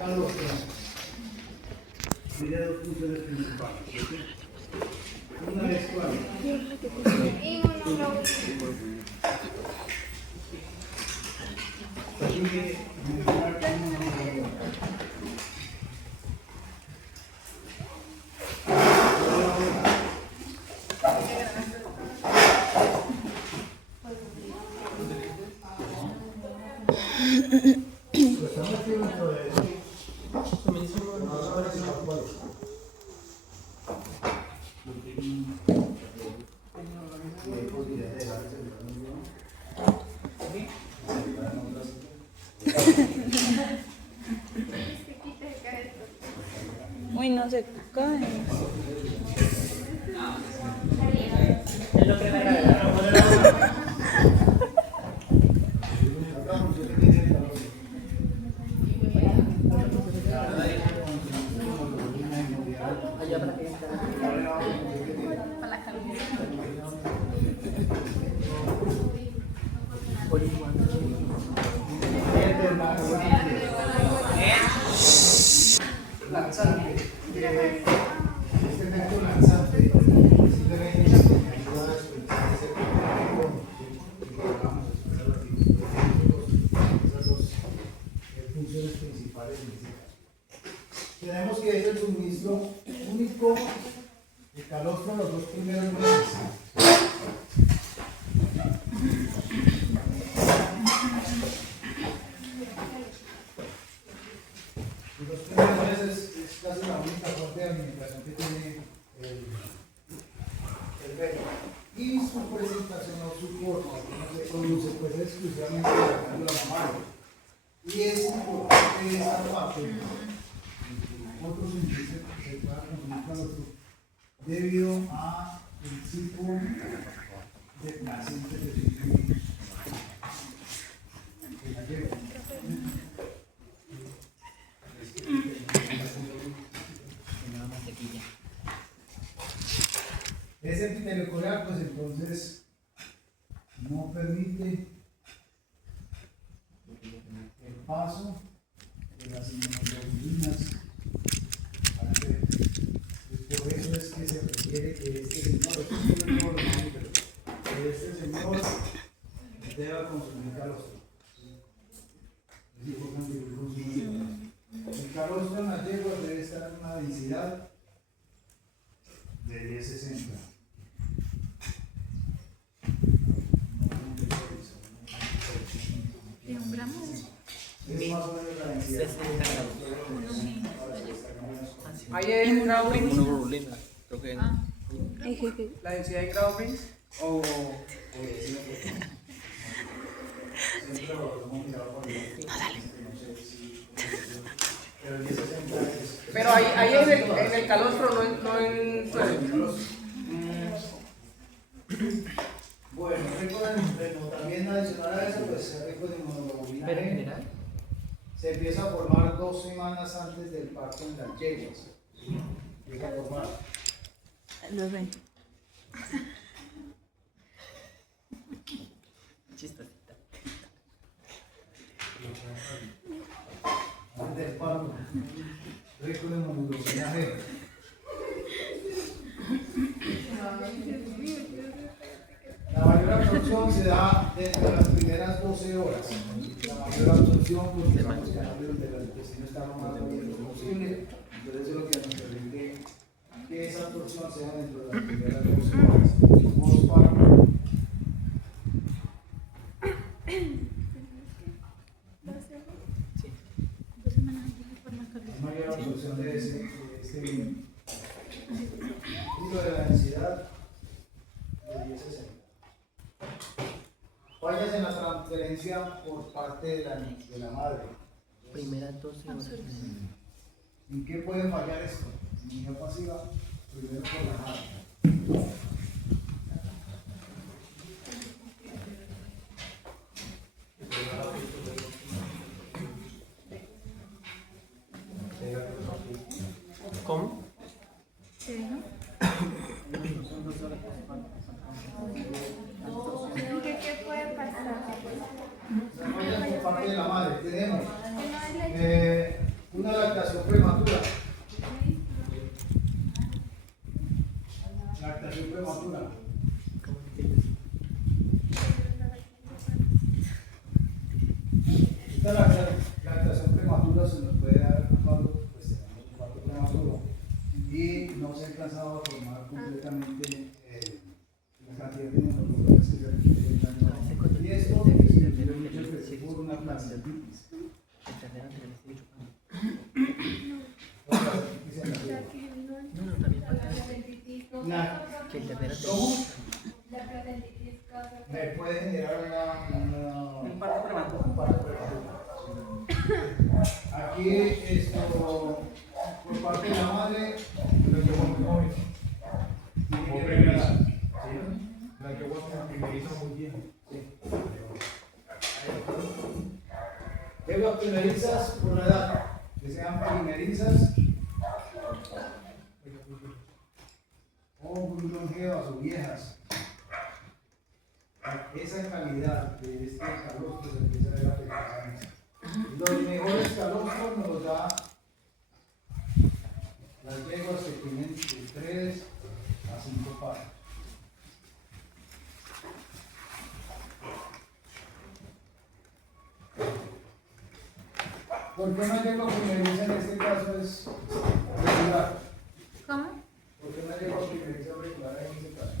calostro tiene dos funciones principales. Una es cuál. Uy, no se cae. Lanzante. Este efecto lanzante simplemente me ayuda a explicar ese patrón que hablamos esas dos funciones principales en este caso. Tenemos que es el suministro único de calostro en los dos primeros meses. Los primeros meses es casi la única fuente de alimentación que tiene el feto. Y su presentación o su forma, que se produce pues exclusivamente de la glándula mamaria. Y es importante esta parte, otros indicios que se pueda consumir calostro, debido a el tipo de naciente de la yegua. Ese epitelio coreal, pues entonces no permite el paso de las inmunoglobulinas al feto. Por eso es que se requiere que este señor, deba consumir calostro. Es importante que consuma. El calostro en las yeguas debe estar en una densidad de 1060. Es más o menos la densidad. ¿Hay en grado Brins? Inmunoglobulina, creo que ¿La densidad en grado Brins? ¿O pero ahí en el calostro, no en suelo? Bueno, también adicional a eso, pues se rico de inmunoglobulina G. Se empieza a formar 2 semanas antes del parto en las yeguas. Empieza a formar. Los ven. chistosita. Antes del parto. Rico de inmunoglobulina G. La mayor absorción se da dentro de las primeras 12 horas. La mayor absorción, pues digamos que el intestino está lo más abierto posible. Entonces eso es lo que nos permite que esa absorción sea dentro de las primeras 12 horas. Postparto. La mayor absorción de este bien. Y lo de la densidad de 1060. Fallas en la transferencia por parte de la madre. Primera 12 horas. ¿En qué puede fallar esto? Inmunidad pasiva, primero por la madre. ¿Cómo? ¿Qué puede pasar? Fallas por parte de la madre. Tenemos Una lactación prematura. Lactación prematura. Esta lactación prematura se nos puede dar cuando pues, tenemos un parto prematuro y no se ha alcanzado a formar completamente la cantidad de neuronas que se requieren. Y esto se por una plastitis. No, también pasa. Que el ternero ¿Cómo? Me puede generar Un parto prematuro. un parto prematuro. Aquí esto, por parte de la madre, lo llevó muy joven. Tiene que ver la llevó como primeriza muy viejo. Llevo primerizas por la edad, que sean primerizas o muy longevas o viejas. Esa calidad de este calostro se empieza a ver afectada. Los mejores calostros nos los da las yeguas que tienen de 3 a 5 patas. ¿Por qué una yegua primeriza en este caso es regular? ¿Cómo? ¿Por qué una yegua primeriza regular en este caso?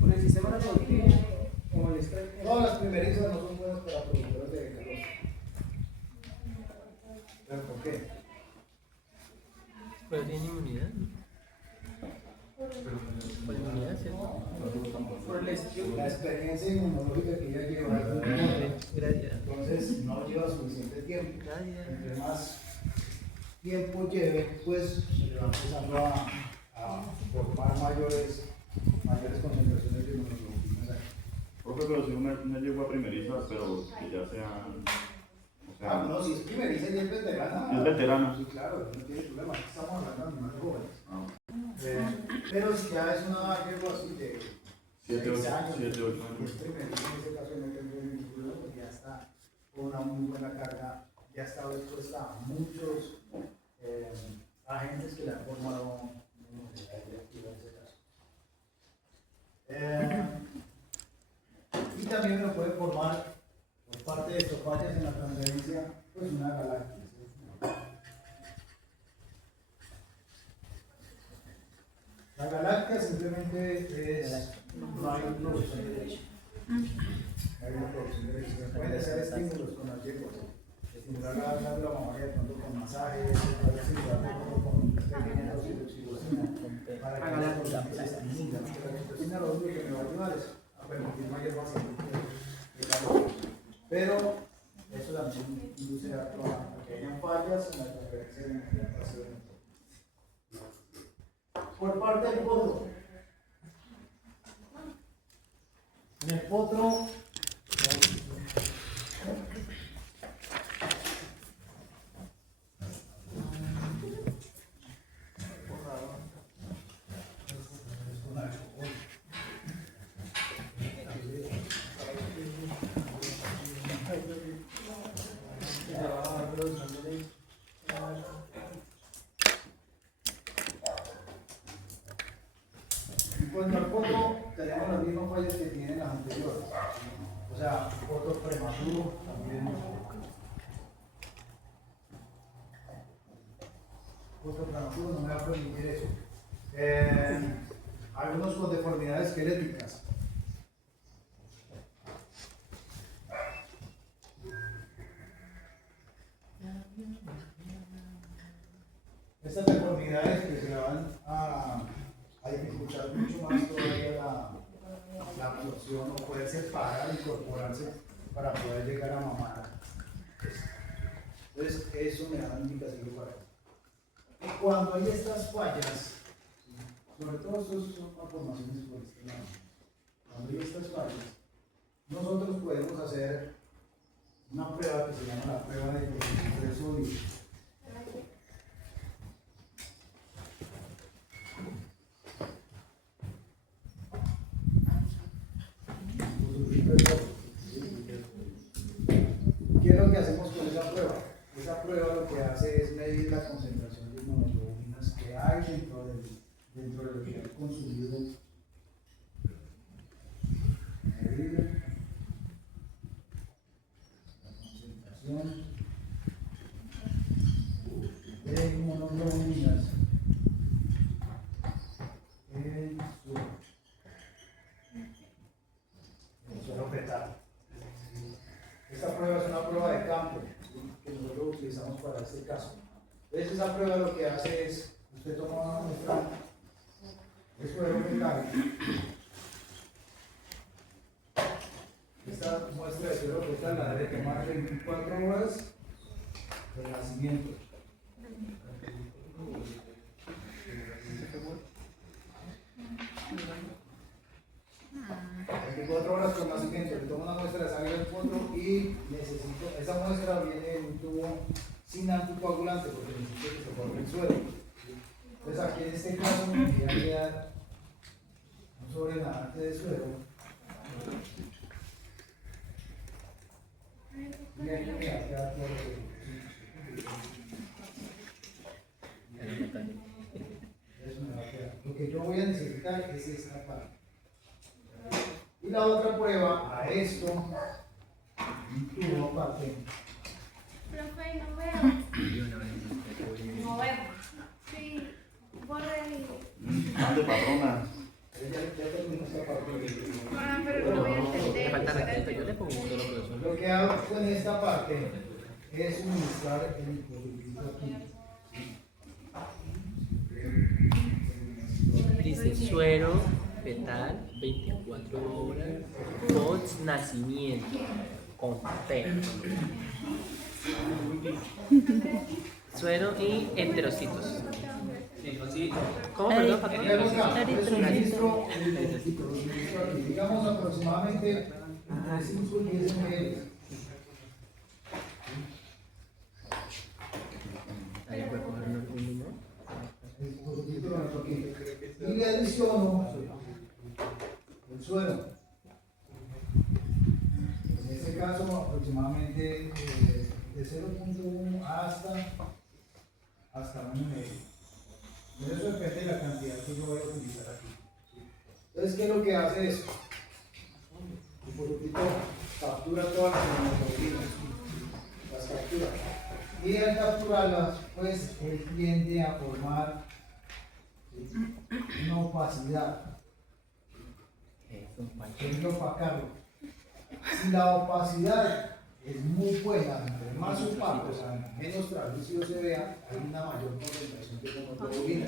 Con el sistema reproductivo, como el estrés. Todas las primerizas no son buenas para productoras de calostro. ¿Pero por qué? Pero tiene inmunidad. Por inmunidad, ¿cierto? Por el estrés. La experiencia inmunológica que ella lleva es muy corta. Gracias. Entonces no lleva suficiente tiempo. Gracias. Entre más tiempo lleve, pues se le va empezando a formar mayores concentraciones de inmunoglobulinas ahí. Profe, pero si una yegua primeriza, pero que ya sea, o sea, No, si es primeriza y es veterana. es veterana. Sí, claro, no tiene problema. Aquí estamos hablando de animales jóvenes. Ah, Pero si ya es una yegua así de 7, 6 8 años, años. y es primeriza, en ese caso no tendría ningún problema, porque ya está con una muy buena carga, ya está expuesta a muchos agentes que le han formado una inmunidad directiva en ese caso. Y también lo puede formar por parte de estos fallas en la transferencia, pues una galáctea. La galáctea simplemente es, no hay producción de leche. No hay una producción de leche. Se pueden hacer estímulos con las yeguas. Estimular la glándula mamaria de pronto con masajes, estimular con pequeñas dosis de oxitocina para que la glándula se estimule. La oxitocina lo único que me va a ayudar es a permitir mayor vaciamiento de calor. Pero eso también induce a que hayan fallas en la transferencia de alimentación. Por parte del potro. En el potro, cuando al potro tenemos las mismas fallas que tienen las anteriores. O sea, potro prematuro también. Potro prematuro no me va a permitir eso. Algunos con deformidades esqueléticas. Estas deformidades que se van a dificultar mucho más todavía la absorción o poderse parar, incorporarse para poder llegar a mamar. Entonces, eso me da indicación para eso. Y cuando hay estas fallas, sobre todo estos son malformaciones por este lado, cuando hay estas fallas, nosotros podemos hacer una prueba que se llama la prueba de concentración de sodio. ¿Qué es lo que hacemos dentro de lo que ha consumido. Medir la concentración de inmunoglobulinas en su suelo fetal. Esta prueba es una prueba de campo que nosotros utilizamos para este caso. Entonces esa prueba lo que hace es, usted toma una muestra de suelo fetal. Esta muestra de suelo fetal la debe tomar 24 horas de nacimiento. 24 horas con nacimiento, le tomo una muestra de sangre del potro y necesito, esa muestra viene en un tubo sin anticoagulante porque necesito que se forme el suelo. Entonces aquí en este caso me voy a quedar un sobrenadante de suelo y aquí me va a quedar todo eso me va a quedar. Lo que yo voy a necesitar es esta parte. Y la otra prueba a esto, un tubo aparte. Profe, no veo. No veo. Sí, borre el... Ande, patrona. Ya terminó esta parte. Ah, pero no voy a Me entender. falta respeto, yo le pongo un solo profesor. Lo que hago con esta parte es suministrar el producto aquí. Dice suero fetal 24 horas post nacimiento con P. Suero y enterocitos. ¿Cómo, perdón, patrón? Suministro aquí, digamos aproximadamente entre 5 y 10 ml. Ahí voy a coger un número. Y le adiciono el suelo. En este caso aproximadamente de 0.1 hasta 1,5. Pero eso depende de la cantidad que yo voy a utilizar aquí. Entonces, ¿qué es lo que hace eso? El producto captura todas las hemoglobina, las captura. Y al capturarlas, pues él tiende a formar una opacidad. Es opacarlo. Si la opacidad es muy buena, entre más opaco, o sea, menos translúcido se vea, hay una mayor concentración de hemoglobina.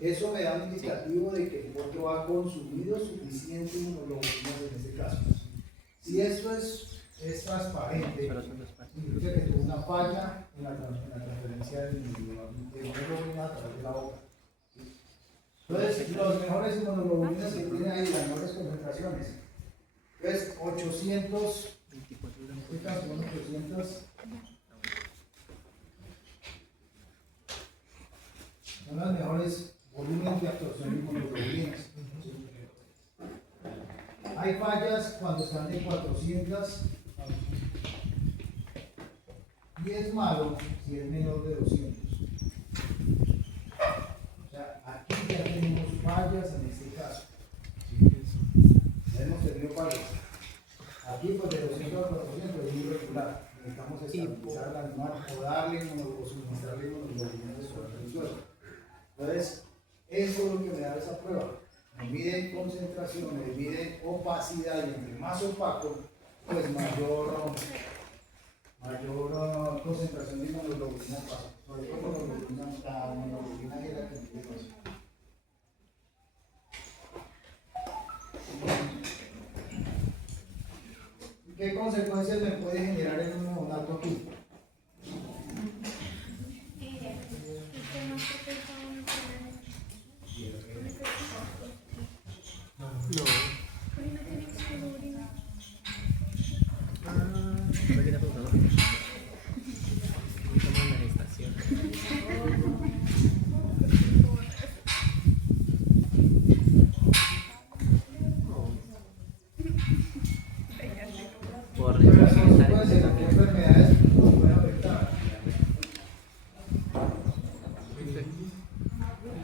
Eso me da un indicativo de que el potro ha consumido suficiente inmunoglobulinas en este caso. Si esto es transparente, significa que tuvo una falla en la transferencia de inmunoglobulina a través de la boca. Entonces, los mejores inmunoglobulinas que tienen ahí, las mejores concentraciones, es 800, estas son 800, son las mejores volúmenes de absorción de inmunoglobulinas. Hay fallas cuando están de 400 y es malo si es menor de 200. O sea, aquí ya tenemos fallas en este caso. Ya hemos tenido fallas. Aquí pues de 200 a 400 es muy regular. Necesitamos estabilizar al animal o darle o suministrarle inmunoglobulinas sobre el suelo. Entonces, eso es lo que me da esa prueba. Me mide concentración, me mide opacidad y entre más opaco, pues mayor concentración de inmunoglobulina pasa. Sobre todo la inmunoglobulina es la que me pasa. ¿Qué consecuencias me puede generar en un neonato aquí? No. ¿Por qué te preguntando? Estamos en la gestación. Por Pero las representar consecuencias de qué enfermedades nos pueden afectar.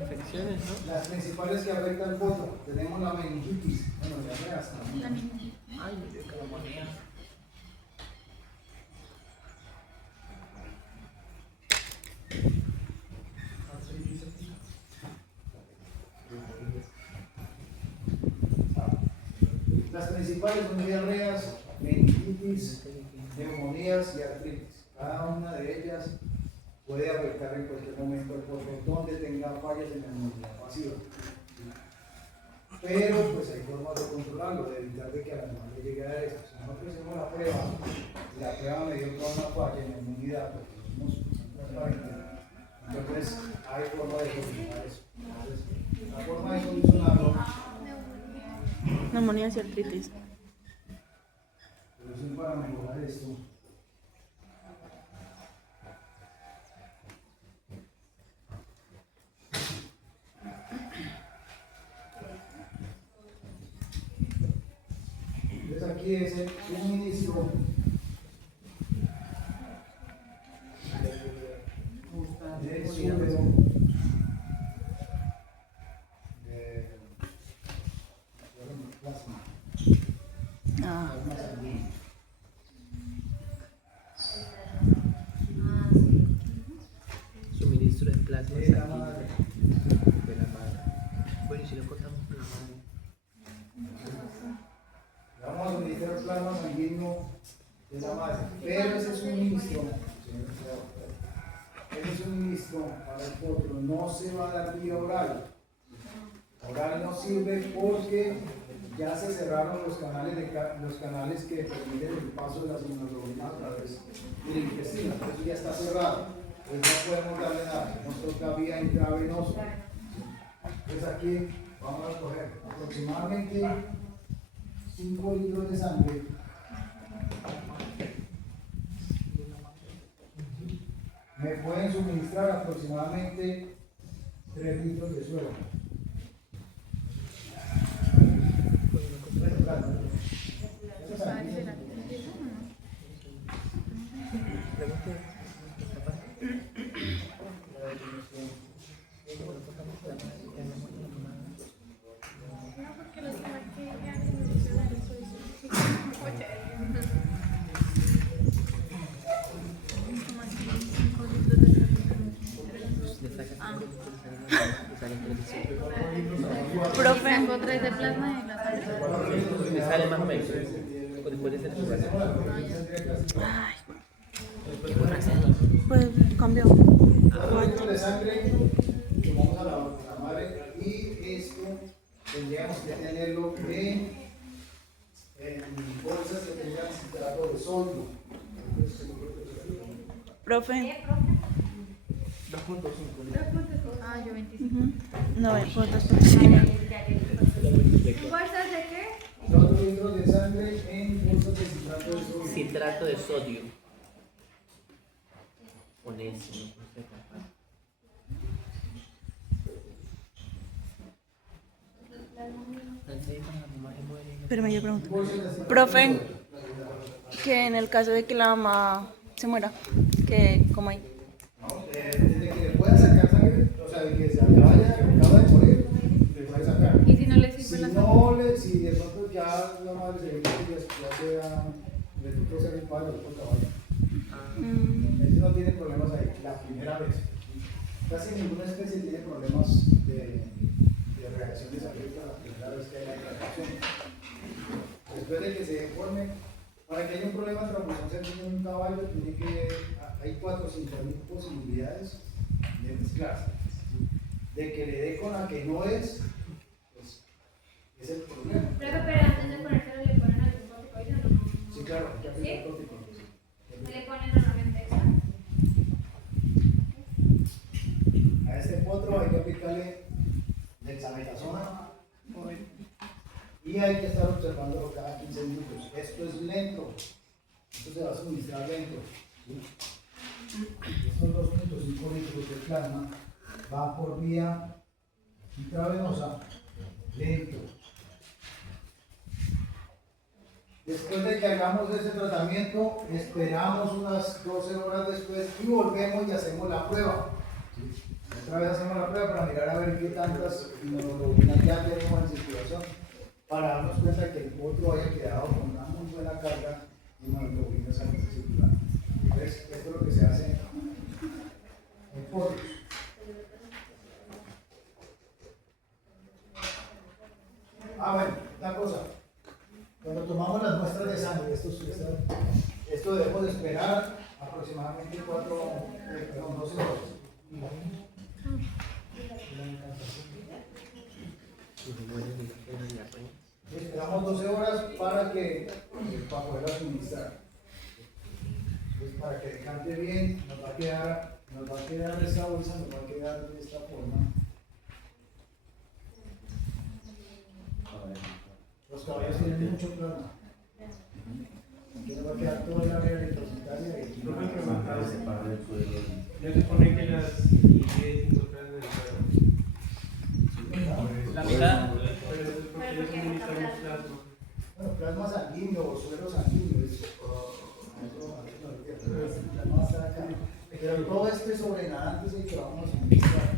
infecciones, ¿no? Las principales que afectan el potro, tenemos la meningitis, bueno, diarreas también. Ay, me dio calambonía. Las principales son diarreas, meningitis, neumonías y artritis. Cada una de ellas puede afectar en cualquier momento al potro donde tenga fallas en la inmunidad pasiva. Pero pues hay formas de controlarlo, de evitar de que al animal le llegue a eso. Si nosotros hicimos la prueba me dio toda una falla en la inmunidad, porque somos transparentes. Entonces hay forma de solucionar eso. Entonces, la forma de solucionarlo, Neumonías y artritis. pero es para mejorar esto. Entonces aquí es el suministro del suero de plasma. Ah, Plasma sanguíneo. Suministro de plasma De la sanguíneo madre. de la madre. Bueno, y si lo cortamos con la mano. Le vamos a suministrar plasma sanguíneo de la madre, pero ese suministro, ese suministro para el potro no se va a dar vía oral. Oral no sirve porque ya se cerraron los canales que permiten el paso de las inmunoglobulinas a través del intestino, eso ya está cerrado, pues no podemos darle nada, nos toca vía intravenosa. Entonces aquí vamos a coger aproximadamente 5 litros de sangre. Me pueden suministrar aproximadamente 3 litros de suero. Porque los que ya se me hicieron la profe, Tengo 3 de plasma y la sangre. Me sale más o menos. O después de hacer su ay, ¿Qué borra ahí? pues cambió. 4 litros de sangre que vamos a la madre y esto tendríamos que tenerlo en bolsas que tengan citrato de sodio. Profe, 2.5. Ah, yo 25. ujú, 9.5. ¿Bolsas de qué? 4 litros de sangre en bolsas de citrato de sodio. Citrato de sodio. Ponesio, no sé capaz. Pero yo pregunto, profe, que en el caso de que la mamá se muera, que como hay. Desde que le pueda sacar sangre, o sea, de que se acaba de morir, le puede sacar. ¿Y si no le Si sirve la sangre? no le, si de pronto ya la madre se ve que ya sea, le tocó ser el padre o el caballo. Ese no tiene problemas ahí, la primera vez. Casi ninguna especie tiene problemas de reacciones alérgicas la primera vez que hay la reacción. Después de que se deforme, para que haya un problema de transfusión sanguínea en un caballo, hay 4 o 5 mil posibilidades de mezclarse. De que le dé con la que no es, pues es el problema. Pero antes de ponérselo le ponen algún corticoide o no? Sí, claro, hay que aplicar ¿Sí? corticoides. ¿Se le pone normalmente esa? A este potro hay que aplicarle dexametasona y hay que estar observándolo cada 15 minutos. Esto es lento, esto se va a suministrar lento. ¿Sí? Estos 2.5 litros de plasma van por vía intravenosa, lento. Después de que hagamos ese tratamiento, esperamos unas 12 horas después y volvemos y hacemos la prueba. ¿Sí? Otra vez hacemos la prueba para mirar a ver qué tantas inmunoglobulinas ya tenemos en circulación, para darnos cuenta que el potro haya quedado con una muy buena carga de inmunoglobulinas en el circular. Entonces, esto es lo que se hace en potros. Bueno, una cosa. Cuando tomamos las muestras de sangre, esto debemos de esperar aproximadamente 12 horas. Esperamos 12 horas para poderla suministrar. Entonces, para que decante bien, nos va a quedar esa bolsa, nos va a quedar de esta forma. Los caballos tienen mucho plasma. Aquí nos va a quedar toda la área depositaria y No me preguntaba ya se supone que las IGs encuentran en el suelo. La mitad. Pero eso es porque ellos suministran un plasma. bueno, plasma sanguíneo o suero sanguíneo, plasma está acá. Pero todo este sobrenadante es el que vamos a suministrar.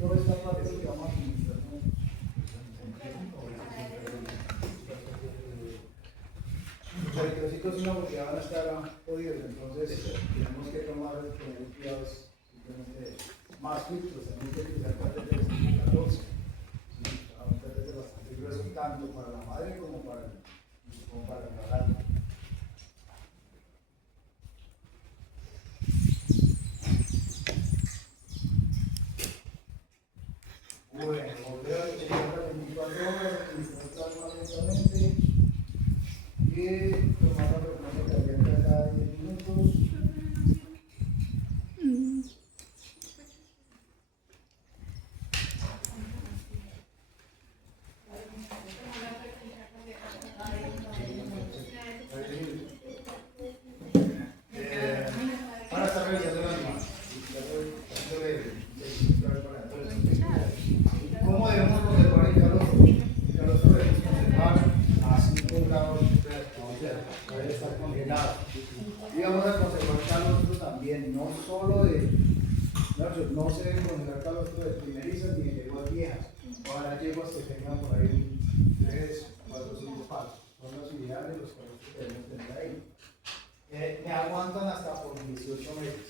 Toda esta parte es el que vamos a suministrar. Los eritrocitos no, porque van a estar jodidos, entonces tenemos que tener cuidados simplemente más filtros, tenemos que utilizar catéteres de 14. Un catéter bastante grueso, tanto para la madre como para el neonato. Bueno, volver a checar las 24 horas, utilizar plasma lentamente. Y tomar la frecuencia cardíaca cada 10 minutos. Para estar revisando el animal. ¿Cómo debemos conservar el calostro? El calostro debemos conservar a 5 grados puede estar congelado. Y vamos a conservar calostro también, no solo no se debe congelar calostro de primerizas ni de yeguas viejas. Ojalá yeguas que tengan por ahí 3, 4, 5 pasos. Son los ideales, los calostros que debemos tener ahí. Me aguantan hasta por 18 meses.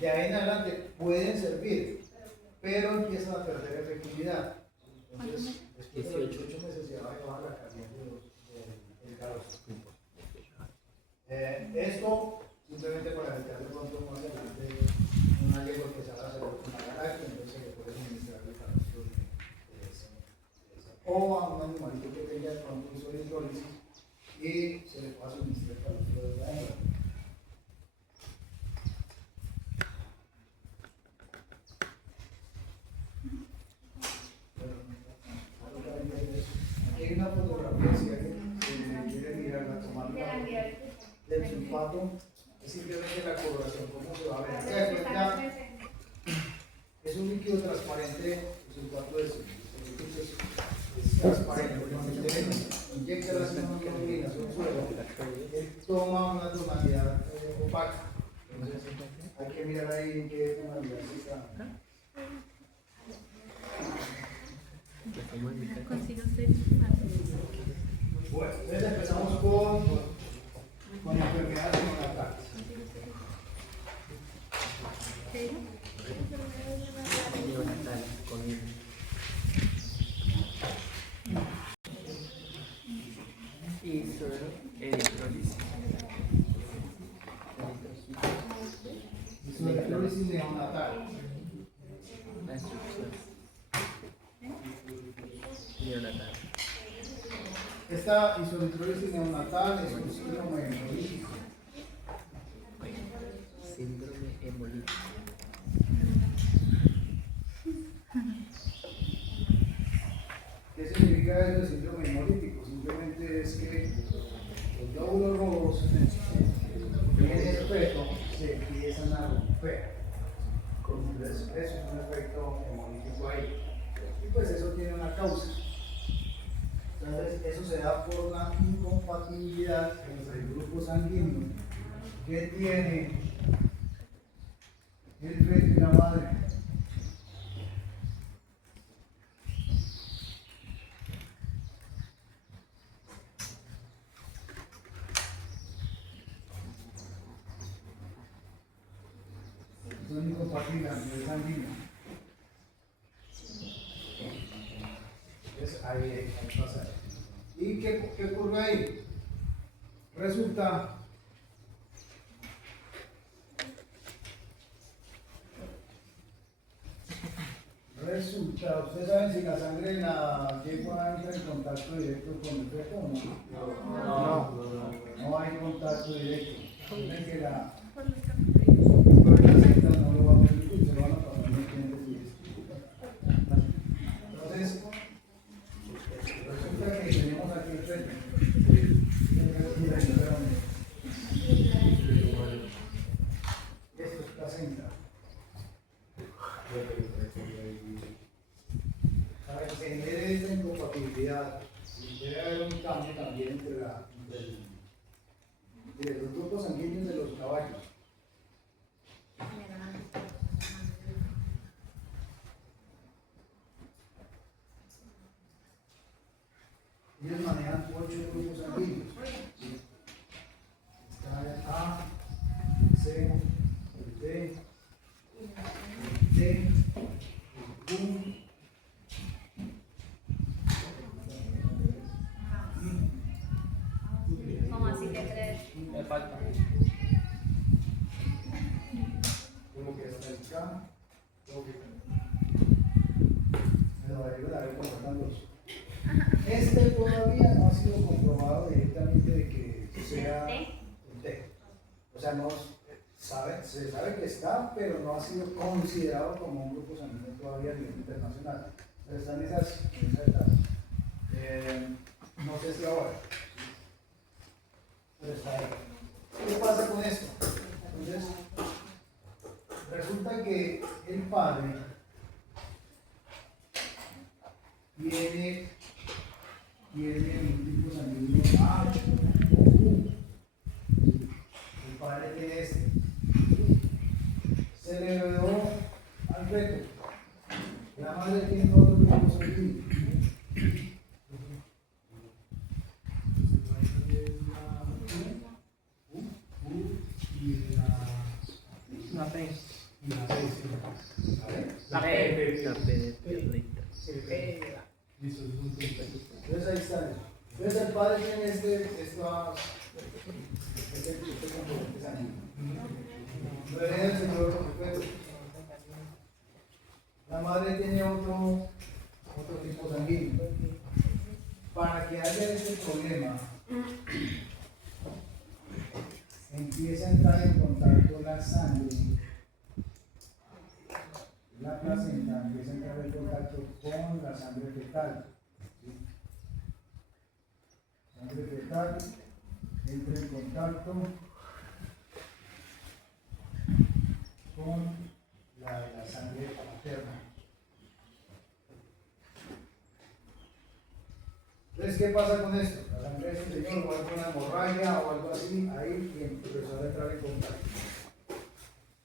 De ahí en adelante pueden servir, pero empiezan a perder efectividad. Entonces, después de los 18 meses se va a acabar la calidad del calostro. Esto simplemente para evitar de pronto más adelante una yegua que se va a hacer una garaje, entonces se le puede suministrar el calostro de esa. O a un animalito que tenga de pronto uso de hidrólisis y se le pueda suministrar el calostro de la hembra. Hay una fotografía, si alguien quiere mirarla, tomarla del sulfato, es simplemente la coloración, cómo se va a ver. Se da cuenta, es un líquido transparente, el sulfato es transparente. Cuando usted inyecta las inmunoglobulinas en un suelo, él toma una tonalidad opaca. Entonces, hay que mirar ahí en qué tonalidad se está. Bueno, entonces empezamos con la enfermedad neonatal. Isodeclorosis neonatal. Esta isodeclorosis neonatal es un síndrome hemolítico. Síndrome hemolítico. ¿Qué significa eso de síndrome hemolítico? Simplemente es que los glóbulos rojos en el feto se empiezan a romper. Entonces, eso es un efecto hemolítico ahí. Y pues eso tiene una causa. Entonces, eso se da por una incompatibilidad entre el grupo sanguíneo que tiene el feto y la madre. Son incompatibles a nivel sanguíneo. Es ahí pasa. ¿Y qué ocurre ahí? Resulta ¿ustedes saben si la sangre de la yegua entra en contacto directo con el feto o no? No hay contacto directo. Tienen que la placenta no lo va a permitir, se lo van a pasar en el tiempo. Entonces, resulta que tenemos aquí el feto. Esto es placenta. Para que se genere esta incompatibilidad, debe haber un cambio también entre los grupos sanguíneos de los caballos. Ellos manejan 8 grupos sanguíneos. Está el A, C, el D, el T, el U. ¿Cómo así que crees? Me falta. Como que hasta el K, pero ahí lo daré contando. Este todavía no ha sido comprobado directamente de que sea un T. O sea, no se sabe que está, pero no ha sido considerado como un grupo sanguíneo todavía a nivel internacional. Pero están esas etapas. No sé si ahora. Pero está ahí. ¿Qué pasa con esto? Entonces, resulta que el padre tiene un tipo sanguíneo A o U. El padre tiene este. Se le heredó al feto. La madre tiene otro tipo sanguíneo. La P. La Entonces ahí está. Entonces el padre tiene este componente sanguíneo. Lo hereda el señor completo. La madre tiene otro tipo sanguíneo. Para que haya este problema, empieza a entrar en contacto la sangre, la placenta empieza a entrar en contacto con la sangre fetal. ¿Sí? Sangre fetal entra en contacto con la sangre materna. Entonces, ¿qué pasa con esto? La sangre de este señor o alguna hemorragia o algo así, ahí empezó a entrar en contacto.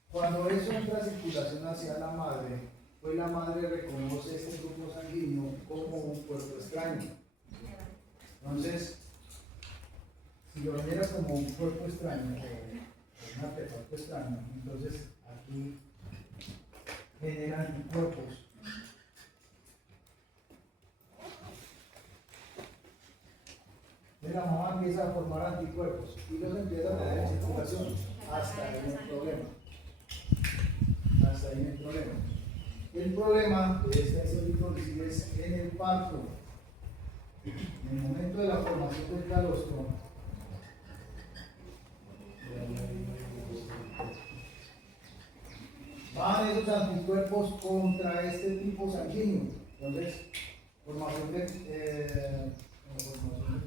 Cuando eso entra a circulación hacia la madre, pues la madre reconoce este grupo sanguíneo como un cuerpo extraño. Entonces, si lo miras como un cuerpo extraño o un artefacto extraño, entonces aquí genera anticuerpos. La mamá empieza a formar anticuerpos y los empieza a tener en circulación. Hasta ahí no hay problema. Hasta ahí no hay problema. El problema de esta electrólisis es en el parto. En el momento de la formación del calostro, van esos anticuerpos contra este tipo sanguíneo. Entonces, formación del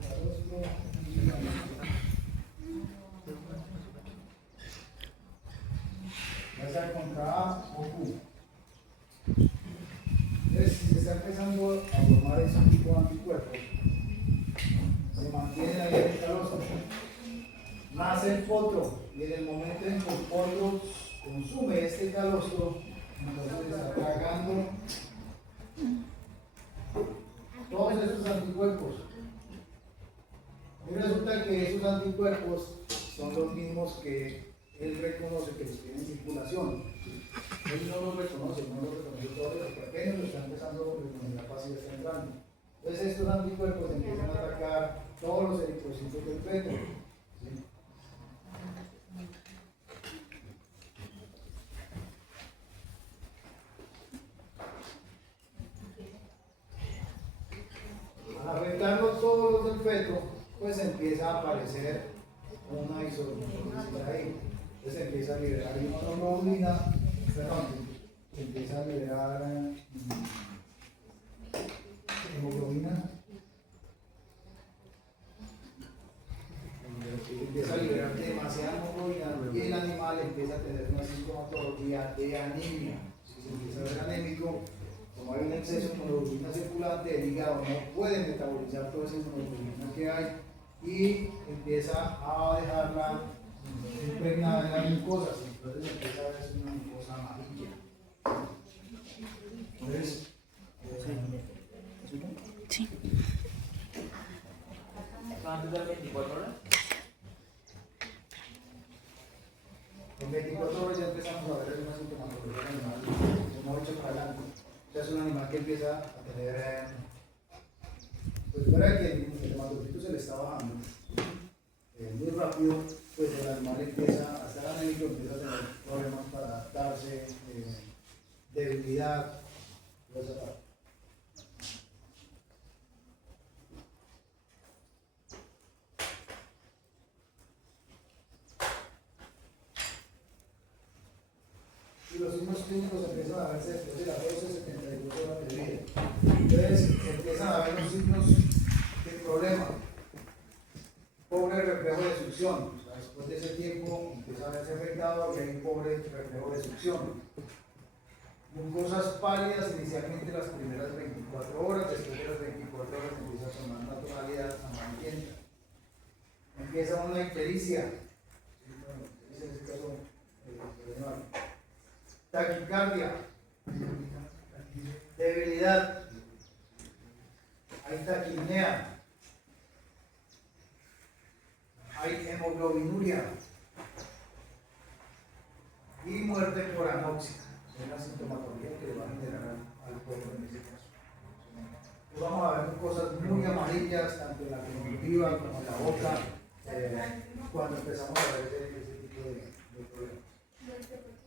calostro, ya sea contra A o Q. Entonces, si se está empezando a formar ese tipo de anticuerpos, se mantiene ahí en el calostro. Nace el potro, y en el momento en que el potro consume este calostro, entonces está tragando todos estos anticuerpos. Y resulta que esos anticuerpos son los mismos que él reconoce que los tiene en circulación. Él no los reconoce, no los reconoce todos, porque apenas lo está empezando a reconocer, la fase ya está entrando. Entonces estos anticuerpos empiezan a atacar todos los eritrocitos del feto. ¿Sí? Al afectarlo todos los del feto, pues empieza a aparecer una isomatosis ahí. Entonces empieza a liberar inmunoglobulina, perdón, empieza a liberar hemoglobina, empieza a liberar demasiada hemoglobina y el animal empieza a tener una sintomatología de anemia. Si se empieza a ver anémico, como hay un exceso de hemoglobina circulante, el hígado no puede metabolizar toda esa hemoglobina que hay y empieza a dejarla impregnada en las mucosas, entonces empieza a ver una mucosa amarilla. Entonces, Sí. ¿Antes de las 24 horas? en 24 horas ya empezamos a ver una sintomatología animal, hemos hecho para adelante. Es un animal que empieza a tener, pues fuera que el hematocrito se le está bajando muy rápido, pues el animal empieza a estar anémico, empieza a tener problemas para adaptarse, debilidad, toda esa parte. Y los signos clínicos empiezan a verse después de las 12-72 horas de vida. Entonces empiezan a ver los signos de problema. Pobre reflejo de succión. O sea, después de ese tiempo empieza a verse afectado y hay un pobre reflejo de succión. Mucosas pálidas inicialmente las primeras 24 horas, después de las 24 horas empieza a tomar una tonalidad amarillenta. Empieza una ictericia. En este caso, taquicardia, debilidad, hay taquipnea, hay hemoglobinuria y muerte por anoxia. Es la sintomatología que le va a generar al cuerpo en ese caso. Pues vamos a ver cosas muy amarillas, tanto en la conjuntiva como en la boca, cuando empezamos a ver ese tipo de problemas.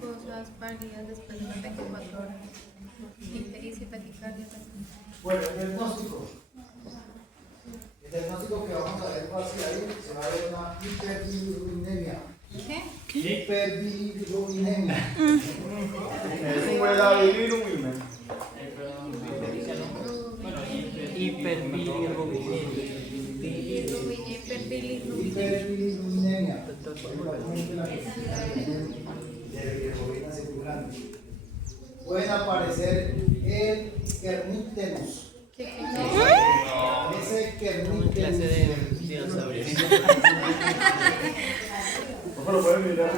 Cosas pálidas después de las 24 horas. Ictericia y taquicardia también. Bueno, el diagnóstico. El diagnóstico que vamos a ver hacia ahí se va a ver una hiperbilirubinemia. ¿Qué? Hiperbilirubinemia. Es un verdadero bilirubina. Hiperbilirrubinemia. Hiperbilirubinemia. De bilirrubina circulante. Pueden aparecer el kernípterus. Ese kernípterus. Clase de dinosaurios. ¿Cómo lo pueden mirar?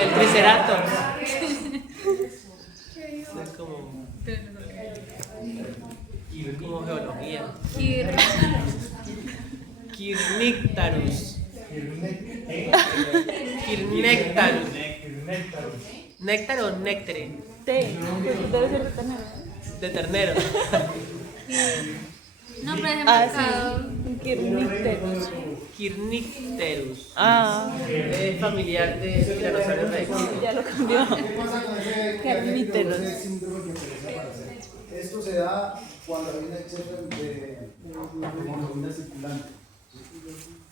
El triceratops. Es como geología. Quirnictarus. Quirnectarus. ¿Néctar o néctere? T. Debe ser de ternero. De ternero. Nombre de Ah, mercado. sí. Quirnicterus. Quirnicterus. Ah, Es familiar de Tyrannosaurus Rex. ya lo cambió. ¿Qué pasa con ese Kernípterus. ese síndrome que empieza a aparecer? Esto se da cuando hay un exceso de hemoglobina circulante.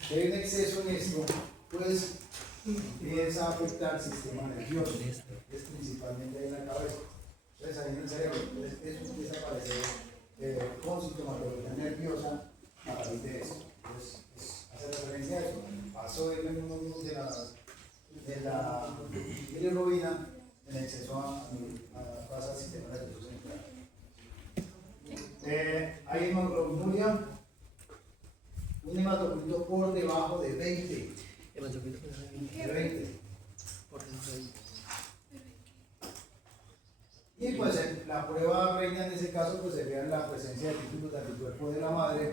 Si hay un exceso en esto, pues empieza a afectar el sistema nervioso, es principalmente ahí en la cabeza. Entonces ahí en el cerebro, entonces eso empieza a aparecer con sintomatología nerviosa a raíz de eso. Entonces, hace referencia a eso. Pasó en uno de las hemoglobinuria, un hematocrito por debajo de 20. De 20. Y pues la prueba reina en ese caso pues sería la presencia de títulos de anticuerpos de la madre,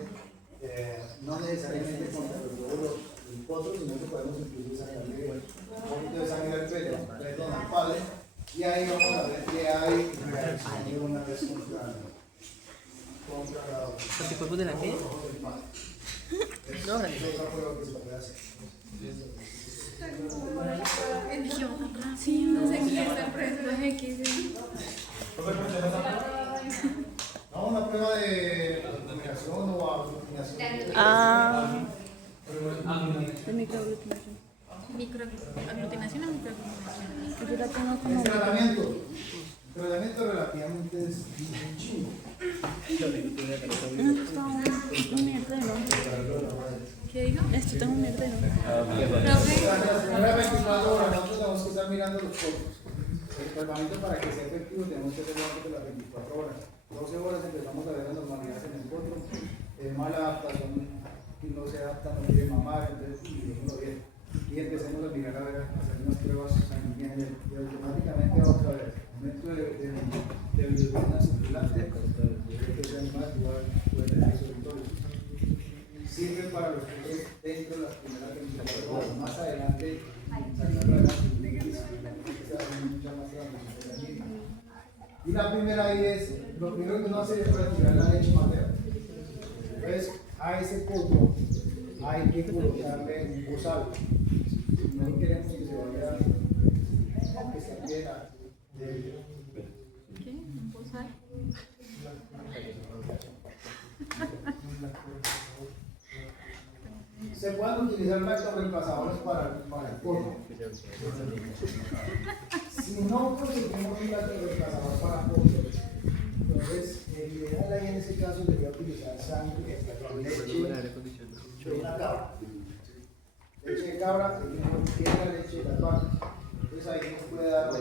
no necesariamente contra los glóbulos linfócitos, sino que podemos incluso sacarle un poquito de sangre al perdón, al padre, y ahí vamos a ver que hay reacción de una vez contra la ¿Anticuerpos de la qué? no, es otra prueba que se puede hacer. Sí, no sé qué es el precio X. No, una prueba de aglutinación o aglutinación. Ah, de microaglutinación. Microaglutinación o microaglutinación. Yo la tengo como... El tratamiento relativamente sencillo. Esto un mierdero. ¿Qué digo? Esto tengo un mierdero. Profe, Las primeras 24 horas nosotros tenemos que estar mirando los fotos. El tratamiento para que sea efectivo tenemos que hacerlo antes de las 24 horas. 12 horas empezamos a ver las normalidades en el potro, mala adaptación, y no se adapta, no quiere mamar, entonces miremoslo bien. Y empecemos a mirar a ver, a hacer unas pruebas sanguíneas y automáticamente vamos a ver aumento de bilirrubina circulante, que sea más igual puede tener territorios. Sirve para los que dentro de las primeras 24 horas. Más adelante, sacarlo adelante, mucha más transmisión. Y la primera ahí es, lo primero que uno hace es retirar la leche materna. Entonces, a ese potro hay que colocarle un bozal. No queremos que se vaya, aunque se quiera. ¿qué? ¿Un bozal? Se pueden utilizar lactoreemplazadores para el potro. Si no conseguimos un lactoreemplazador para potro, entonces el ideal ahí en ese caso sería utilizar sangre, leche de una cabra. Leche de cabra, que es la leche de las vacas. Entonces ahí nos puede dar algo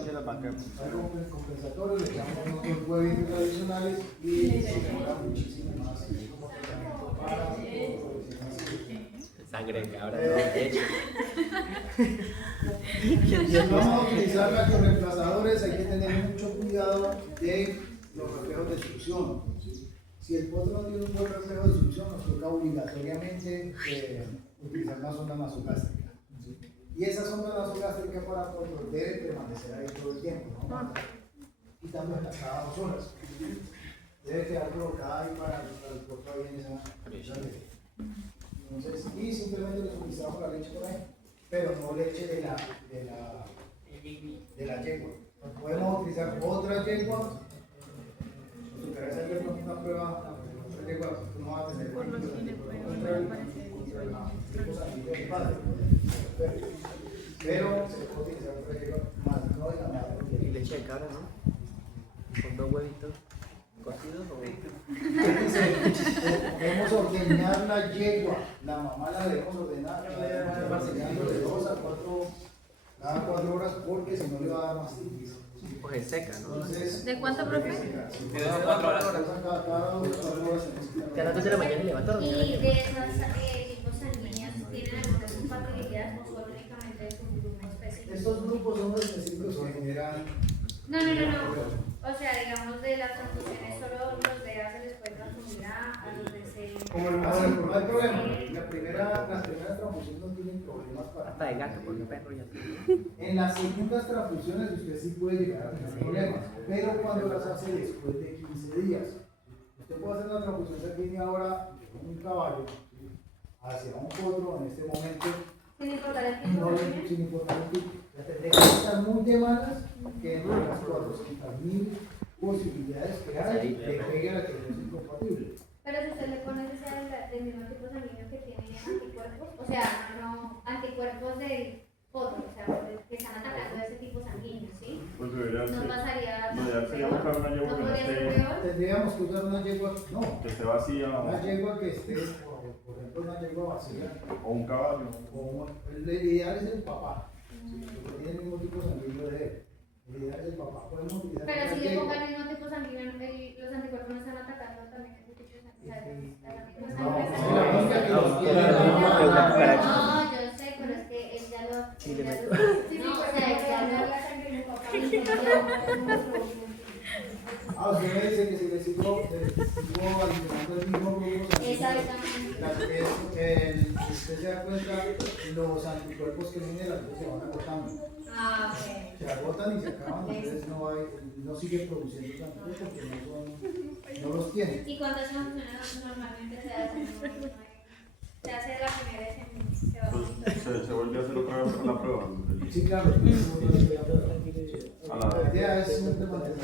compensatorio, le damos unos huevitos adicionales y se demora muchísimo más como tratamiento para Sangre de cabra, no leche. Si vamos a utilizar lactoreemplazadores, hay que tener mucho cuidado de los reflejos de succión. Si el potro no tiene un buen reflejo de succión, nos toca obligatoriamente utilizar una sonda nasogástrica. Y esa sonda nasogástrica para potro debe permanecer ahí todo el tiempo, ¿no? Quitándola cada 2 horas. Debe quedar colocada ahí para el potro ahí en esa leche. Entonces, y simplemente les utilizamos la leche por ahí, pero no leche de la yegua. Podemos utilizar otra yegua. Si querés hacer una prueba, otra yegua, no va a tener contra el padre. Pero se puede utilizar otra yegua más, no de la madre. Y leche de cabra, ¿no? Con 2 huevitos cocidos o... Debemos ordenar la yegua, la mamá la debemos ordenar, de 2 a 4, cada 4 horas, porque si no le va a dar mastitis. Pues es seca, ¿no? Entonces, ¿De cuánto, profe? De 2 a 4 horas. cada 2 a 4 horas. Que a las 2 de la mañana le va a Y dormir. de esas tipos sanguíneas, ¿tienen alguna compatibilidad o solo únicamente es un grupo específico? Estos grupos son los específicos que generan. No. O sea, digamos, de las transfusiones, solo los de A se les puede transfundir a los de C. Como no hay problema, las primeras transfusiones no tienen problemas para. Hasta de gato, porque perro ya tiene. En las segundas transfusiones usted sí puede llegar a tener problemas, pero cuando las hace después de 15 días. Usted puede hacer una transfusión sanguínea ahora con un caballo hacia un potro en este momento, Sin importar el tipo no sanguíneo. sin importar el tipo. Tendría que estar muy de malas que entre las 400.000 posibilidades que hay de pegue a la que no es incompatible. Pero si usted le pone que sea del mismo tipo sanguíneo que tiene anticuerpos, o sea, no anticuerpos del potro, o sea, que están atacando a ese tipo sanguíneo, ¿sí? Pues debería No ser. pasaría. No, ya sería buscar una yegua ¿No que no podría ser esté, peor? Tendríamos que usar una yegua, no, que esté vacía una yegua que esté, por ejemplo, una yegua vacía, o un caballo. el ideal es el papá, porque tiene el mismo tipo sanguíneo de él. El ideal es el papá. Podemos utilizar Pero una si le yegua. pongan el mismo tipo sanguíneo, los anticuerpos no están atacando también ese tipo sanguíneo. sea, la misma No, sangre es la única que los tiene. No, yo sé, pero es que él ya lo. Sí, él ya le lo- no, o sea, él ya lo. Usted me dice que si le sigo alimentando el mismo grupo sanguíneo, Exactamente. usted se da cuenta, los anticuerpos que generan se van agotando. Ah, ok. Se agotan y se acaban, entonces no sigue produciendo los anticuerpos porque no los tiene. ¿Y cuántas semanas normalmente se hacen? Se hace la primera y se va Pues se vuelve a hacer otra vez la prueba. Sí, claro. La idea es siempre mantener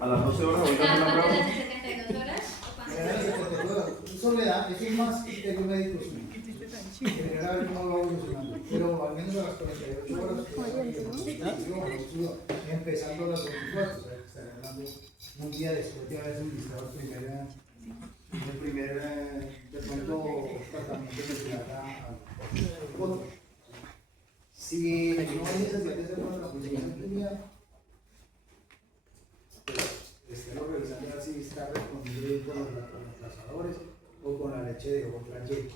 A las 12 horas voy a hacer la ¿Cuántas prueba. de 72 horas? ¿O cuántas? Eso le da, eso es más criterio médico suyo. En general no va evolucionando, pero al menos a las 48 horas, empezando las 24, o sea, estaré hablando un día después de haberse iniciado el primer de pronto tratamiento que se haga al otro. Si no hay necesidad de hacer una transfusión sanguínea, pues estemos revisando a ver si está respondiendo con los reemplazadores o con la leche de otra Y.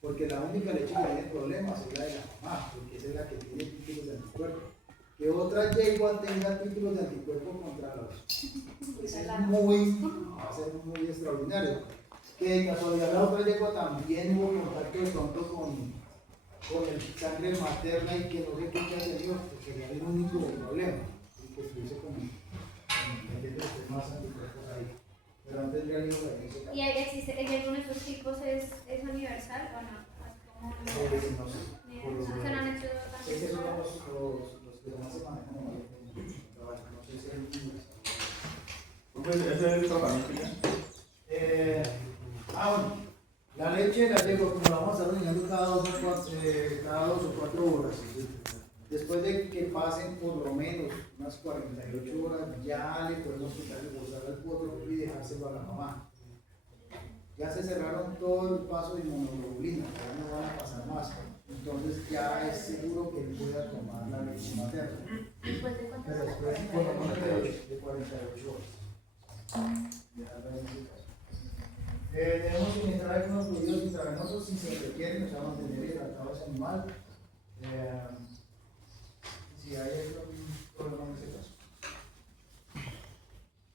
Porque la única leche que tiene problemas es la de la mamá, porque esa es la que tiene títulos de anticuerpo. Que otra yegua tenga títulos de anticuerpo contra los. Pues es va a ser muy extraordinario. Que de casualidad la otra yegua también hubo contacto de pronto con el sangre materna y que no sé qué ha tenido, pues sería el único problema. Y que estuviese con más anticuerpos ahí. Pero antes de algo ¿Y existe, en alguno de estos tipos es universal o no? no sé. ¿Se lo han hecho Sé que son también? los que más se manejan en el trabajo, no sé si es el mismo. Pues ese es el tratamiento ya. Bueno, la leche la llevo, como la vamos a estar ordenando cada 2 o 4 horas. Después de que pasen por lo menos unas 48 horas, ya le podemos quitar el bozal al potro y dejárselo a la mamá. Ya se cerraron todo el paso de inmunoglobulina, ya no van a pasar más. Entonces ya es seguro que él pueda tomar la leche materna. ¿Después de cuántas Pero después por lo menos de 48 horas. Debemos iniciar algunos fluidos intravenosos si se requieren, o sea, mantener hidratado ese animal. Si hay algún problema en ese caso.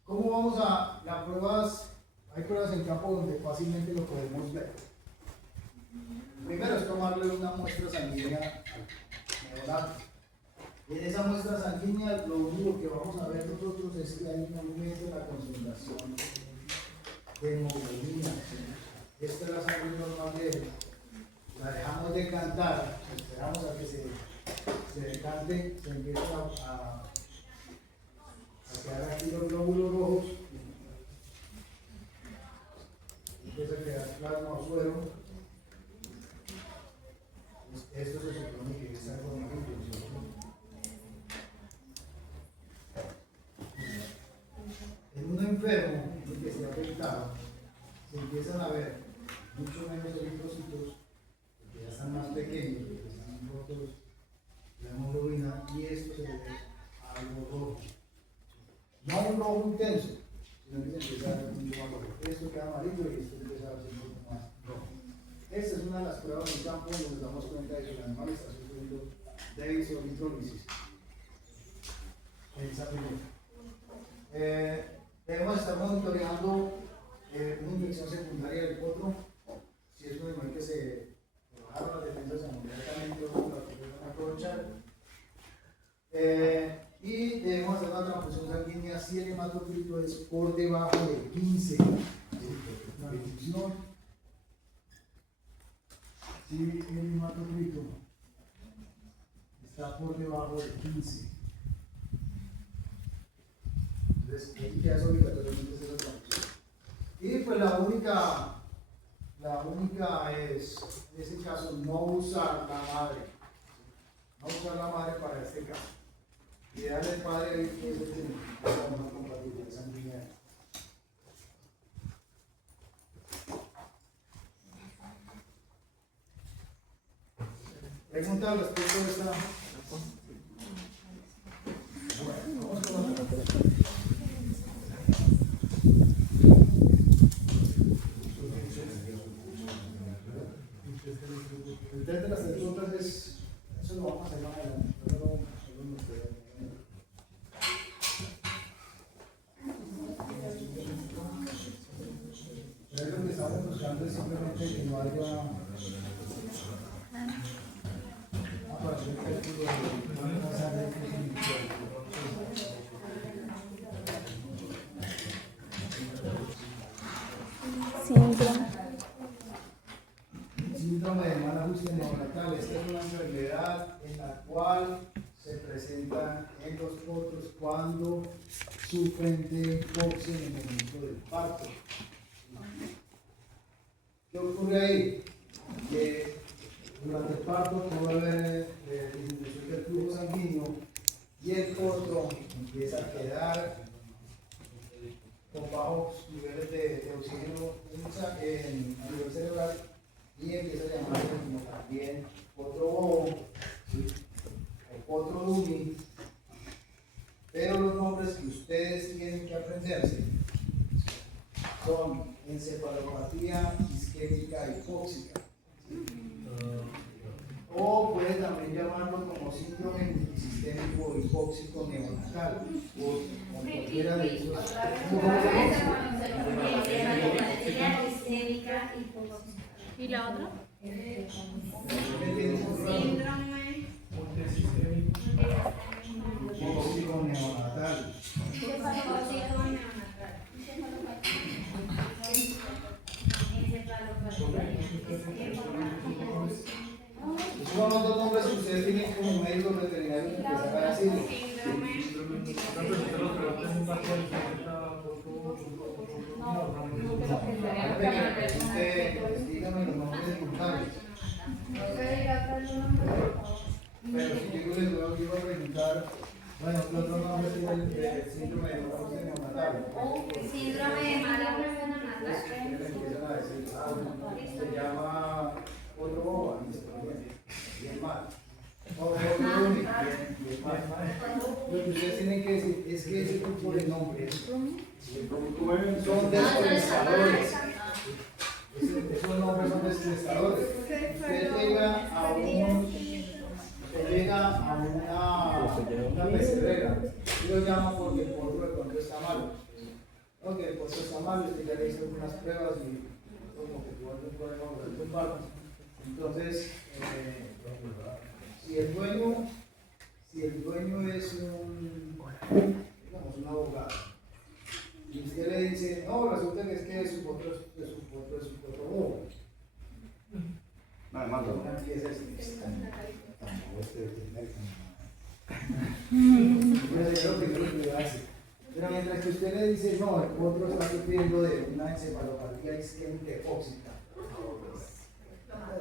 ¿Cómo vamos a las pruebas? Hay pruebas en campo donde fácilmente lo podemos ver. Primero es tomarle una muestra sanguínea al neonato. En esa muestra sanguínea lo único que vamos a ver nosotros es que hay un aumento en la concentración de hemoglobina. Esta es la sangre normal de él. La dejamos decantar, esperamos a que se decante, se empieza a quedar aquí los glóbulos rojos, empieza a quedar plasma o suero. Esto se supone que es algo más infeccioso. En un enfermo que se ha afectado, se empiezan a ver mucho menos eritrocitos, porque ya están más pequeños, porque están rotos la hemoglobina, y esto se ve algo rojo. No un rojo intenso, sino que se empieza a ver mucho más rojo. Esto queda amarillo y esto empieza a verse un poco más rojo. Esta es una de las pruebas de campo donde nos damos cuenta de que el animal está sufriendo de eritrolisis. Debemos estar monitoreando una infección secundaria del potro. Si es un animal que se bajaron las defensas inmediatamente, la podemos aprovechar. Y debemos hacer una transfusión sanguínea si el hematocrito es por debajo de 15. Una restricción. Si el hematocrito está por debajo de 15. Entonces, aquí ya es obligatoriamente hacer la transfusión. Y pues la única es, en este caso, no usar la madre. No usar la madre para este caso. Ideal del padre es que tiene una compatibilidad sanguínea. Pregunta al respecto de esta. Bueno, vamos con la es simplemente que no haya aparecer el cálculo de cuánta sangre hay en el cuerpo. Síndrome. Síndrome de mal ajuste neonatal. Esta es una enfermedad en la cual se presenta en los potros cuando sufren de hipoxia en el momento del parto. ¿Qué ocurre ahí? Que durante el parto puede haber disminución del flujo sanguíneo y el potro empieza a quedar con bajos niveles de oxígeno a nivel cerebral y empieza a llamarse como también potro bobo, ¿sí? O potro dumi, pero los nombres que ustedes tienen que aprenderse son encefalopatía isquémica hipóxica, ¿sí? O puede también llamarlo como síndrome multisistémico hipóxico neonatal, o cualquiera de esos. ¿Y la otra? Hipóxico neonatal. Son los dos nombres que ustedes tienen como médicos veterinarios que empiezan a decir. Díganme los nombres de voluntarios. Pero si yo les voy a preguntar, bueno, ¿qué otro nombre tiene el síndrome de mal ajuste neonatal? Síndrome de mal ajuste neonatal. Empiezan a decir, se llama otro boba, bien mal. Otro único, bien mal. Lo que ustedes tienen que decir es que ese tipo de nombres son desestresadores. Esos nombres son desestresadores. Usted llega a una pesebrera y lo llama porque el potro de pronto está malo. No, que el potro está malo, usted ya le hizo algunas pruebas y como que tuvo algún problema con el parto. Entonces, si el dueño es un abogado y usted le dice, no, resulta que es que su potro es un potro bobo. Nada más, ¿no? Empieza a decir, pero mientras que usted le dice, no, el potro está sufriendo de una encefalopatía isquémica hipóxica,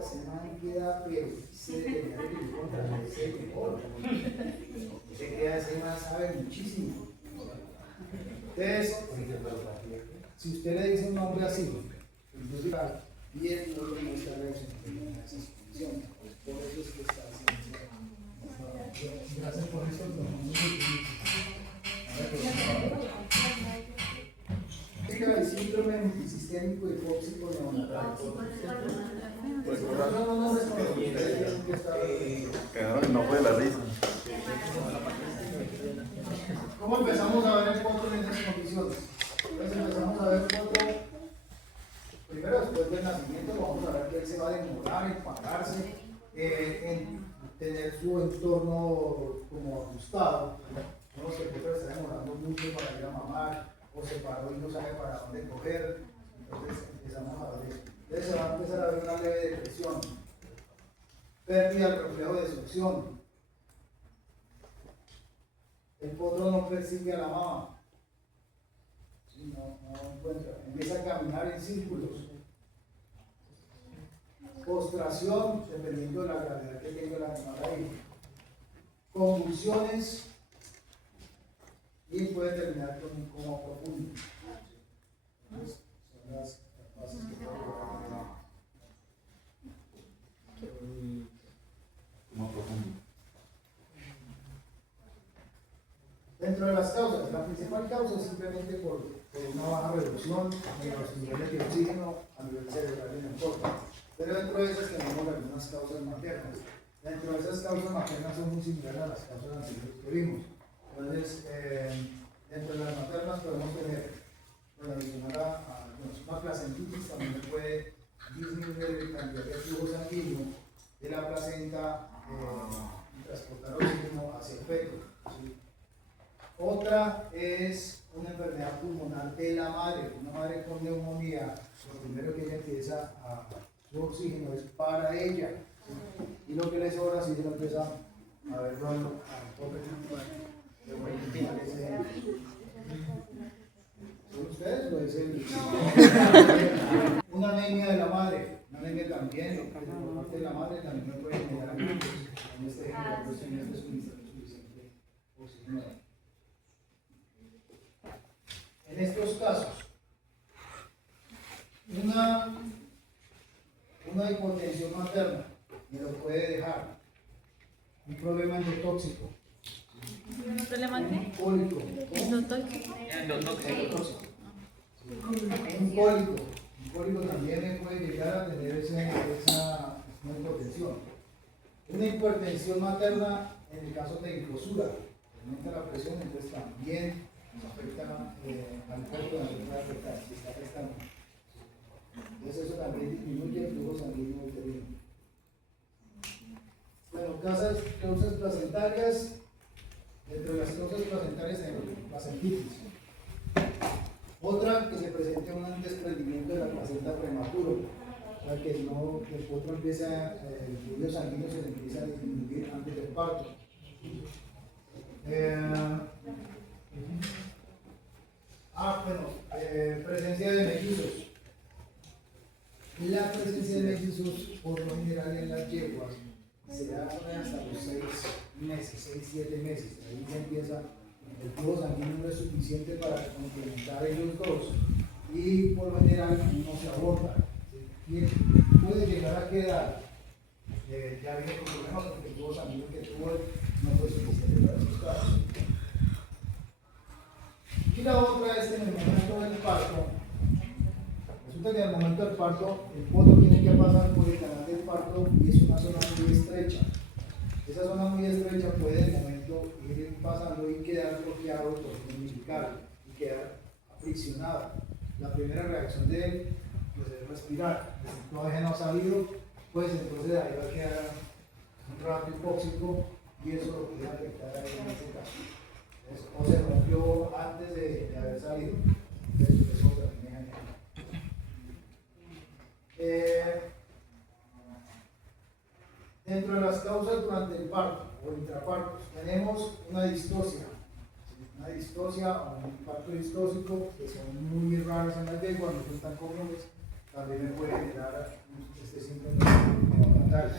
se man queda, pero se queda ese man sabe muchísimo. Entonces, si usted le dice un nombre así, entonces bien no le muestra reacción a esas condiciones. Por eso es que está haciendo. Gracias por eso. El síndrome multisistémico hipóxico neonatal. Pues Quedaron no fue la risa. ¿cómo empezamos a ver el potro en esas condiciones? Entonces empezamos a ver el potro. Primero, después del nacimiento, vamos a ver que él se va a demorar en pararse, en tener su entorno como ajustado. No sé, el potro está demorando mucho para ir a mamar, o se paró y no sabe para dónde coger. Entonces empezamos a ver eso. Entonces se va a empezar a ver una leve depresión, pérdida del reflejo de succión. El potro no persigue a la mamá. No encuentra, empieza a caminar en círculos. Postración, dependiendo de la gravedad que tenga el animal ahí. Convulsiones y puede terminar con un coma profundo. Entonces, son las fases que puede Como profundo. Dentro de las causas, la principal causa es simplemente por una baja reducción de los niveles de oxígeno a nivel cerebral en el corte. Pero dentro de esas tenemos algunas causas maternas. Dentro de esas causas maternas son muy similares a las causas anteriores que vimos. Entonces, dentro de las maternas podemos tener, bueno, adicional a una placentitis, también puede disminuir la cantidad de flujo sanguíneo de la placenta y transportar oxígeno hacia el feto. ¿Sí? Otra es una enfermedad pulmonar de la madre. Una madre con neumonía, lo primero que ella empieza a su oxígeno es para ella. ¿Sí? Y lo que le sobra, si ella empieza a verlo a tope. ¿Son ustedes o es el? Una anemia de la madre, una anemia también, por parte de la madre también me puede generar anemias. En este ejemplo, pues tenemos que suministrar suficiente oxígeno. En estos casos, una hipotensión materna me lo puede dejar, un problema endotóxico, ¿Un problema qué? cólico, ¿Endotóxico? endotóxico. Un cólico también me puede llegar a tener esa una hipotensión. Una hipertensión materna en el caso de glicosura, aumenta la presión, entonces también nos afecta al cuerpo, también puede afectar, si está afectando. Entonces eso también disminuye el flujo sanguíneo uterino. Bueno, causas placentarias, dentro de las causas placentarias tenemos placentitis. Otra, que se presente un desprendimiento de la placenta prematuro, para que no, el potro empieza, el fluido sanguíneo se le empieza a disminuir antes del parto. Presencia de mellizos. La presencia de mellizos, por lo general en las yeguas, se da hasta los 6 meses, 6-7 meses. Ahí ya empieza, el flujo sanguíneo no es suficiente para complementar ellos dos y por lo general no se aborta. Y puede llegar a quedar, ya viene con problemas porque el flujo sanguíneo que tuvo no fue suficiente para esos casos. Y la otra es que en el momento del parto, resulta que en el momento del parto, el potro tiene que pasar por el canal del parto y es una zona muy estrecha. Esa zona muy estrecha puede en el momento ir pasando y quedar bloqueado por el umbilical y quedar friccionado. La primera reacción de él pues, es respirar. Si todavía no ha salido, pues entonces ahí va a quedar un rato hipóxico y eso lo puede afectar a él en este caso. O se rompió antes de haber salido. Entonces, eso también dentro de las causas durante el parto o intraparto tenemos una distosia o un parto distóxico que son muy raros en las yeguas, no son tan comunes, también me puede generar este síndrome neonatal.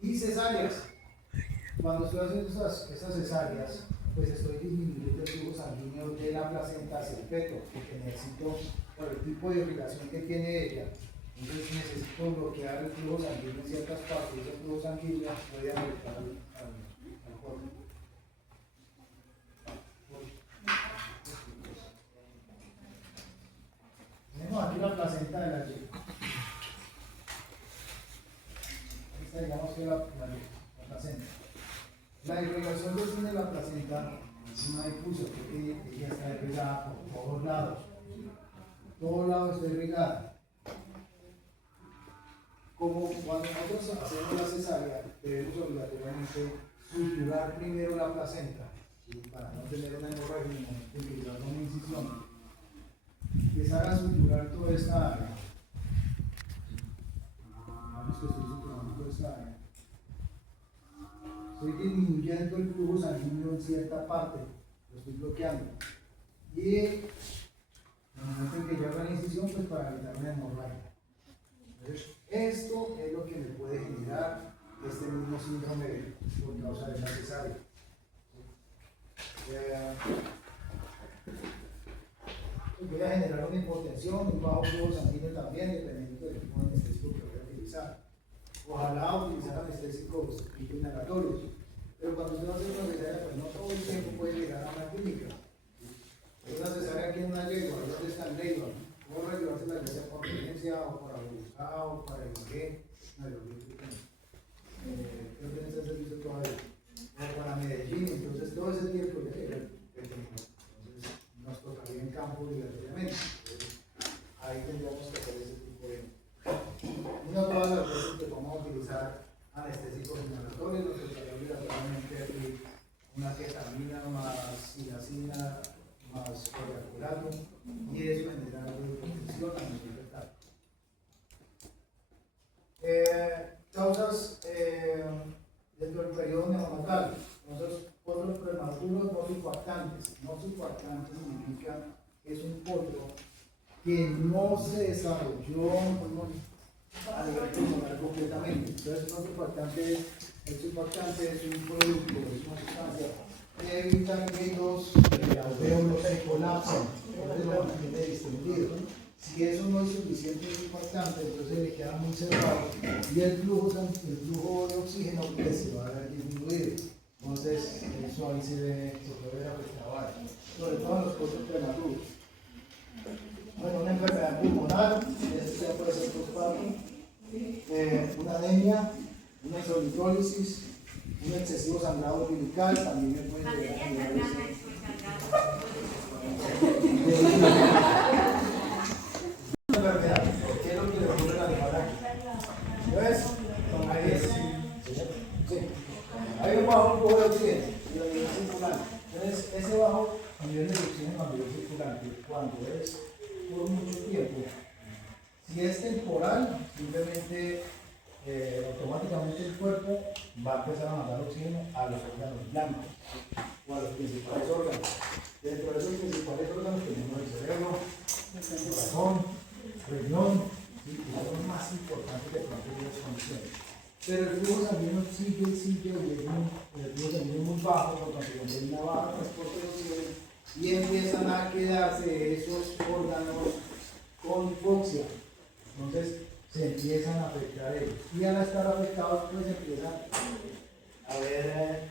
Y cesáreas. Cuando estoy haciendo esas cesáreas, pues estoy disminuyendo el flujo sanguíneo de la placenta hacia el feto, porque necesito, por el tipo de irrigación que tiene ella, entonces necesito bloquear el flujo sanguíneo en ciertas partes, y ese flujo sanguíneo puede afectar al cuerpo. Tenemos aquí la placenta de la yegua. Esta digamos que es la placenta. La irrigación que tiene la placenta es una difusión porque ella está irrigada por todos lados. Todos lados está irrigada. Como cuando nosotros hacemos la cesárea, debemos obligatoriamente suturar primero la placenta, ¿sí? Para no tener una hemorragia en el momento en que se haga una incisión. Empezar a suturar toda esta área. Vamos que estoy suturando toda esta área. Estoy disminuyendo el flujo sanguíneo en cierta parte, lo estoy bloqueando. Y en el momento en que yo haga la incisión, pues para evitar una hemorragia. Entonces, esto es lo que me puede generar este mismo síndrome por causa de la cesárea. Voy a generar una hipotensión, un bajo flujo sanguíneo también, dependiendo del tipo de anestésico que voy a utilizar. Ojalá utilizar anestésicos inhalatorios, pero cuando usted va a hacer una cesárea, pues no todo el tiempo puede llegar a una clínica. Es una cesárea aquí en una yegua, ¿dónde está el Leyva? ¿Cómo llevarse la iglesia por urgencia o por Abogado o para el ING? Creo que en ese servicio todavía. O para Medellín, entonces todo ese tiempo ya llega. Entonces nos tocaría en campo obligatoriamente. Ahí tendríamos que hacer ese tipo surfactantes. No surfactantes significa que es un potro que no se desarrolló a nivel pulmonar completamente. Entonces, el surfactante es un producto, es una sustancia que evita que los alvéolos se colapsen. Entonces, lo mantiene distendido. Si eso no es suficiente surfactante, entonces le queda muy cerrado y el flujo de oxígeno pues, se va a ver disminuido. Entonces, eso ahí se puede ver afectado, sobre todo en los potros prematuros. Bueno, una enfermedad pulmonar, esta puede ser postparto, una anemia, una isolitólisis, un excesivo sangrado umbilical, también me puede llegar a enfermedad, ¿qué es lo que le ocurre al animal aquí? ¿Ves? Hay un bajo flujo de oxígeno y la nivel circulante. Entonces, ese bajo nivel de oxígeno a nivel circulante, cuando es por mucho tiempo, si es temporal, simplemente automáticamente el cuerpo va a empezar a mandar oxígeno a los órganos blancos o a los principales órganos. Dentro de esos principales órganos tenemos el cerebro, el corazón, el riñón, ¿sí? Que son los más importantes de las condiciones. Pero el flujo sanguíneo sigue el flujo sanguíneo muy bajo, por tanto, cuando hay una baja transporte de oxígeno y empiezan a quedarse esos órganos con hipoxia. Entonces, se empiezan a afectar ellos. Y al estar afectados, pues empiezan a haber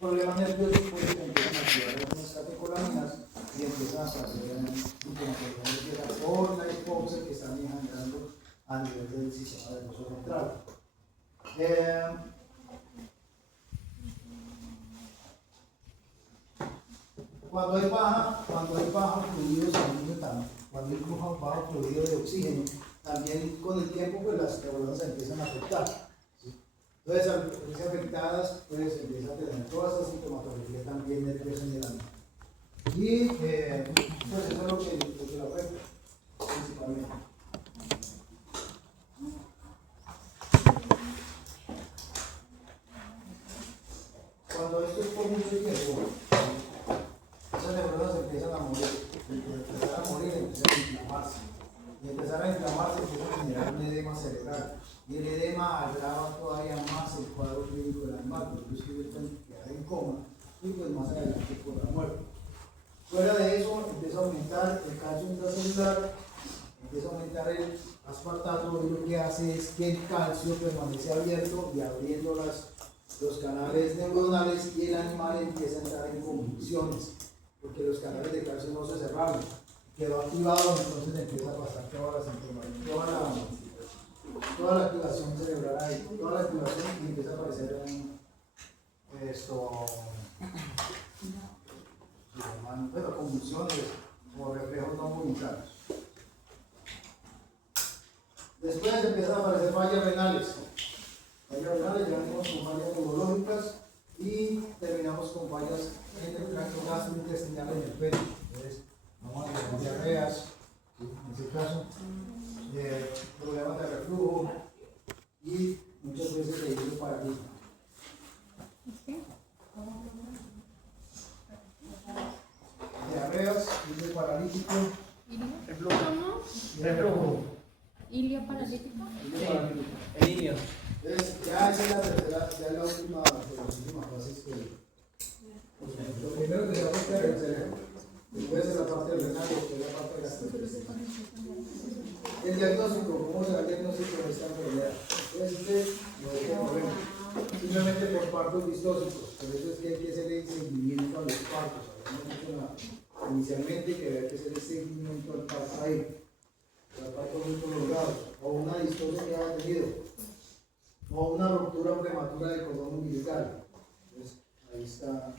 problemas nerviosos, pues empiezan a activar algunas catecolaminas y empiezan a hacer inflamaciones por la hipoxia que están generando a nivel del sistema nervioso central. Cuando hay bajo fluido sanguíneo, cuando hay bajo fluido de oxígeno, también con el tiempo pues las neuronas se empiezan a afectar. ¿Sí? Entonces, al verse afectadas, pues empiezan a tener toda esa sintomatología también nerviosa en el ánimo. Y pues eso es lo que lo afecta principalmente. Cuando esto es por mucho tiempo, esas neuronas empiezan a morir, empiezan a inflamarse. Y empezar a inflamarse empieza a generar un edema cerebral. Y el edema agrava todavía más el cuadro clínico del animal, porque es que quedar en coma y pues más adelante por la muerte. Fuera de eso, empieza a aumentar el calcio intracelular, empieza a aumentar el aspartato, y lo que hace es que el calcio permanece abierto y abriendo los canales neuronales y el animal empieza a entrar en convulsiones, porque los canales de calcio no se cerraron, quedó activado, entonces empieza a pasar toda la activación cerebral ahí, toda la activación y empieza a aparecer convulsiones o reflejos no voluntarios. Después empiezan a aparecer fallas renales. Ya venimos con fallas neurológicas y terminamos con fallas en el tracto gastrointestinal en el pecho. Entonces, vamos a tener diarreas, en ese caso, problemas de reflujo y muchas veces de hilo paralítico. Diarreas, hilo paralítico, reflujo. ¿Ilio paralítico? El niño. Entonces, ya esa es la tercera, ya es la última de las últimas fases que lo primero que se va a afectar es el cerebro, después es la parte renal, después la parte gastrointestinal. El diagnóstico, ¿cómo será el diagnóstico de esta enfermedad? Lo desconocemos, simplemente por partos distóxicos, por eso es que hay que hacer el seguimiento a los partos. Inicialmente que hay que hacer el seguimiento al parto ahí. Los partos muy prolongados, o una distosia que haya tenido, o una ruptura prematura del cordón umbilical. Entonces, ahí está.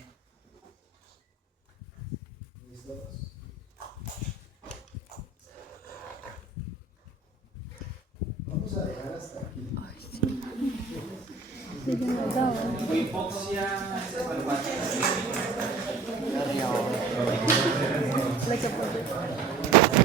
Vamos a dejar hasta aquí. Hipoxia Like a